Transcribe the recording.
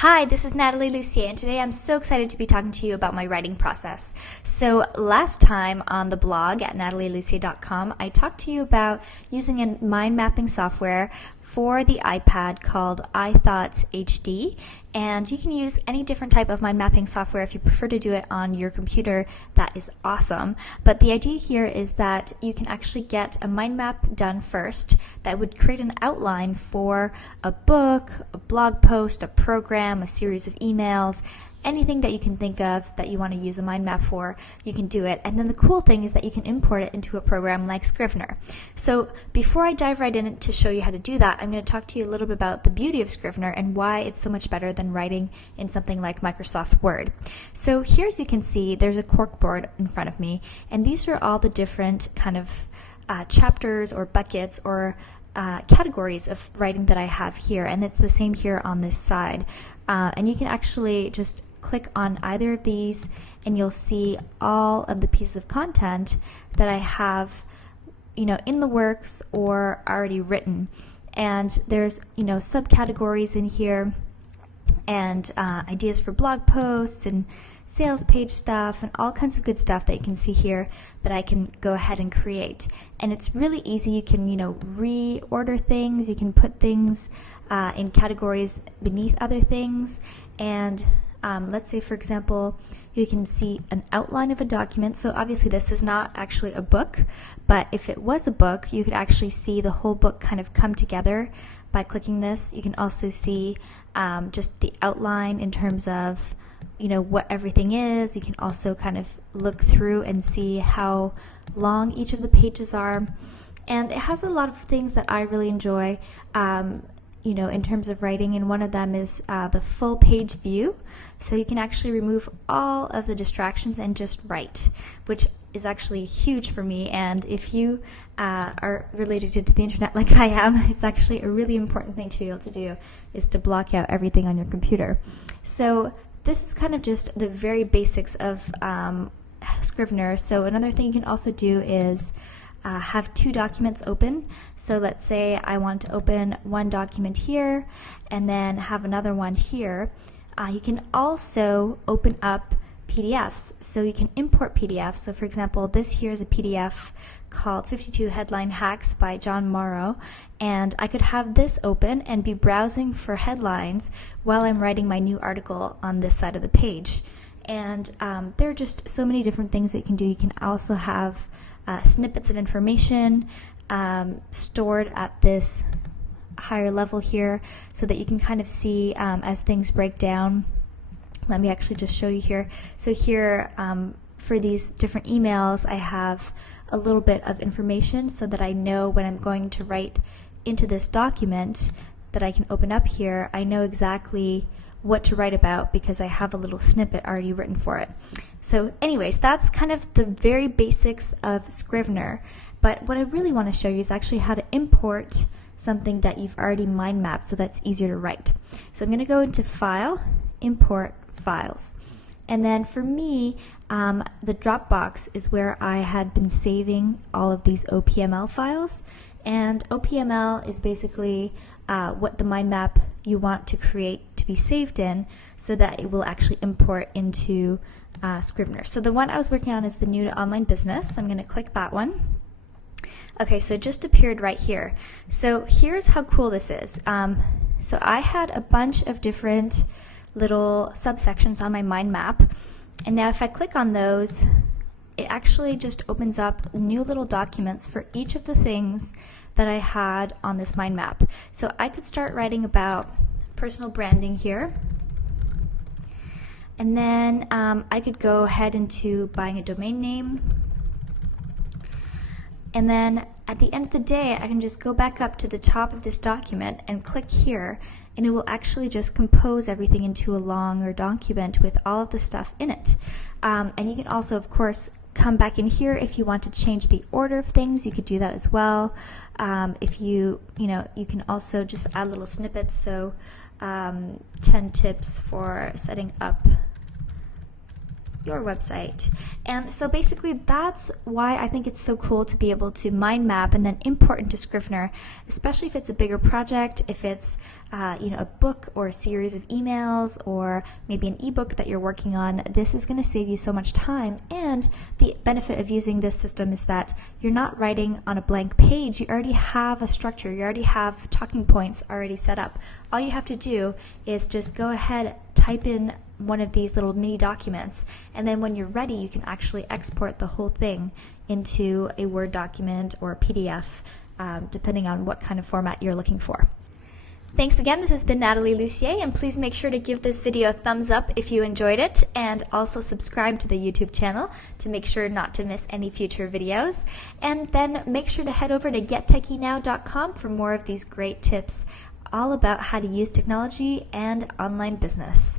Hi, this is Natalie Lucier, and today I'm so excited to be talking to you about my writing process. So last time on the blog at natalielucier.com, I talked to you about using a mind mapping software for the iPad called iThoughts HD, and you can use any different type of mind mapping software. If you prefer to do it on your computer, that is awesome. But the idea here is that you can actually get a mind map done first that would create an outline for a book, a blog post, a program, a series of emails, anything that you can think of that you want to use a mind map for, you can do it. And then the cool thing is that you can import it into a program like Scrivener. So before I dive right in to show you how to do that, I'm going to talk to you a little bit about the beauty of Scrivener and why it's so much better than writing in something like Microsoft Word. So here, as you can see, there's a corkboard in front of me, and these are all the different kind of chapters or buckets or categories of writing that I have here, and it's the same here on this side. And you can actually just click on either of these and you'll see all of the pieces of content that I have, in the works or already written. And there's, subcategories in here and ideas for blog posts and sales page stuff and all kinds of good stuff that you can see here that I can go ahead and create. And it's really easy. You can, reorder things. You can put things in categories beneath other things. And let's say, for example, you can see an outline of a document. So obviously this is not actually a book, but if it was a book, you could actually see the whole book kind of come together by clicking this. You can also see just the outline in terms of what everything is. You can also kind of look through and see how long each of the pages are. And it has a lot of things that I really enjoy in terms of writing, and one of them is the full page view. So you can actually remove all of the distractions and just write, which is actually huge for me. And if you are related to the internet like I am, it's actually a really important thing to be able to do, is to block out everything on your computer. So this is kind of just the very basics of Scrivener. So another thing you can also do is have two documents open. So let's say I want to open one document here and then have another one here. You can also open up PDFs. So you can import PDFs. So for example, this here is a PDF called 52 Headline Hacks by John Morrow. And I could have this open and be browsing for headlines while I'm writing my new article on this side of the page. And there are just so many different things that you can do. You can also have snippets of information stored at this higher level here so that you can kind of see as things break down. Let me actually just show you here. So here for these different emails, I have a little bit of information so that I know when I'm going to write into this document that I can open up here, I know exactly what to write about because I have a little snippet already written for it. So anyways, that's kind of the very basics of Scrivener. But what I really want to show you is actually how to import something that you've already mind mapped so that's easier to write. So I'm going to go into File, Import Files. And then for me, the Dropbox is where I had been saving all of these OPML files. And OPML is basically what the mind map you want to create to be saved in so that it will actually import into Scrivener. So the one I was working on is the New to Online Business. I'm going to click that one. Okay, so it just appeared right here. So here's how cool this is. So I had a bunch of different little subsections on my mind map, and now if I click on those, it actually just opens up new little documents for each of the things that I had on this mind map. So I could start writing about personal branding here, and then I could go ahead into buying a domain name, and then at the end of the day I can just go back up to the top of this document and click here, and it will actually just compose everything into a longer document with all of the stuff in it. And you can also, of course, come back in here if you want to change the order of things. You could do that as well. If you can also just add little snippets. So 10 tips for setting up your website. And so basically that's why I think it's so cool to be able to mind map and then import into Scrivener, especially if it's a bigger project, if it's a book or a series of emails or maybe an ebook that you're working on, this is going to save you so much time. And the benefit of using this system is that you're not writing on a blank page. You already have a structure. You already have talking points already set up. All you have to do is just go ahead, type in one of these little mini documents, and then when you're ready, you can actually export the whole thing into a Word document or a PDF, depending on what kind of format you're looking for. Thanks again. This has been Natalie Lucier, and please make sure to give this video a thumbs up if you enjoyed it, and also subscribe to the YouTube channel to make sure not to miss any future videos. And then make sure to head over to gettechynow.com for more of these great tips all about how to use technology and online business.